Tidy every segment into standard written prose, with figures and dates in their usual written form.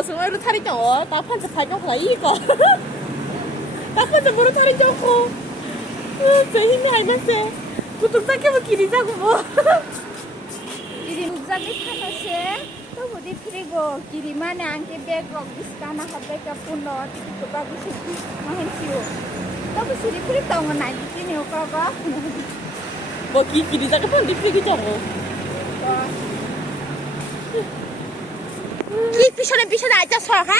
승아이로 탈이 좀 딱판째 발정보다 이거 딱판째 무릎 탈이 좋고 제 힘이 알면서 구독 닦여면 길이 자고 뭐 길이 무작위 타노세 또 어디 피리고 길이만에 안게 백록 비스카나 하베가 분노 티티고 바구시 마헨시오 또 시리 피리똥은 아니지니 오까가 뭐 길이 자고 편디 피기 자고 이 피셔는 알자서 하?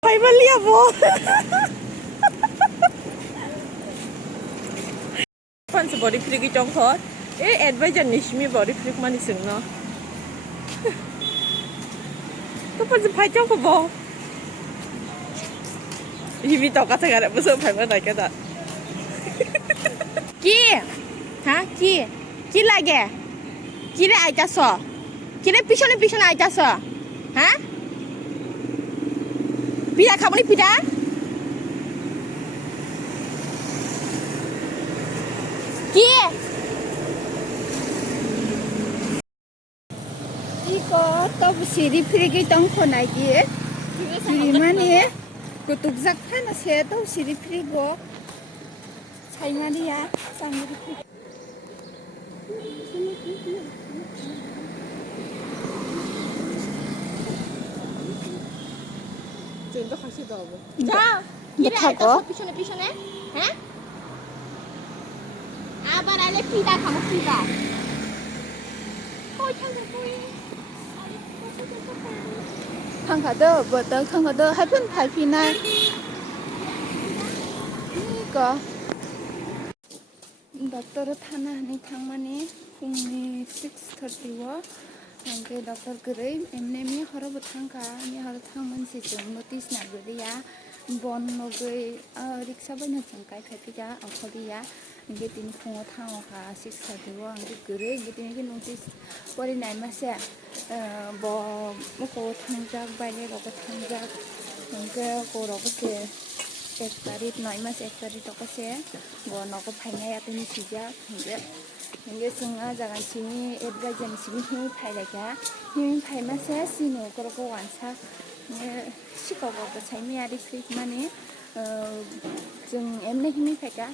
발발리야 뭐 판스 머리 프릭이 좀 컷. 에 애드바이저 니시미 머리 프릭만 있으면 또 판스 발정 거 뭐. 힘이 똑같아 가래 무슨 발만 날게다. 기, 하 기, 길라게, 길에 알자서, 길에 피셔는 알자서, 하? 비다 가보니 비다? 기. 이거 또 시리 피리똥 코나기 길이만에 구독작 타노세 또 시리 피리고 차이마리야 쌍무리 지금도 같이 나오고. 자, 뭐 타고? 피셔네, 해? 아바라레 피다 가면 피다. 한가더 뭐더 한가더 하편 발피나 이거 डॉक्टर थाना हानि थांमाने फुंनि 6:30 आंगे डॉक्टर गरै एमने मी हरबो थांखा मी हर थांमोनसे जों नोटिस नागरिया बन नगै रिक्सा बायना जों गायफायफिया अखलिया आंगे दिन फुङाव थाङोखा 6:30 आंगे गरै बिदिनो नोटिस परिनाय मासे ब मको थांजाक बायले रगो थांजाक आंगे गरबसे 1 तारिख 9 मास 1 तारिख तकसे बनoko फायनाय आतनि सिजा हंगे जोंहा जागानसिनि एडभाइजन सिनि हिमि फायलायगा हिमि फायमासे सिनो गरको वानसा सिकावबो साइमियारि फ्रिक माने जों एमने हिमि फायगा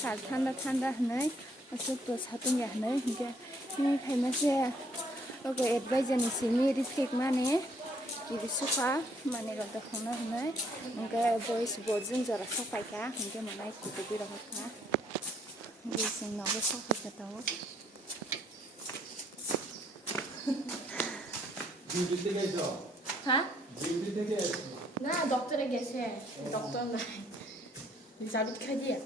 साल थान्दा हनै असुतो सातुनिया हनै हंगे हिमि फायमासे ओगो एडभाइजन सिनि रिफ्रिक माने गिबि सुखा माने रदा खना हनै हंगे बयस बोर्डजों जरा सफायगा हंगे मनाय कुदि रहका जों नाबो सफायगा दाव ডিউটিতে গেছো হ্যাঁ ডিউটিতে গেছো না ডক্টরে গেছে ডক্টর নাই যাবি খাই দিয়ে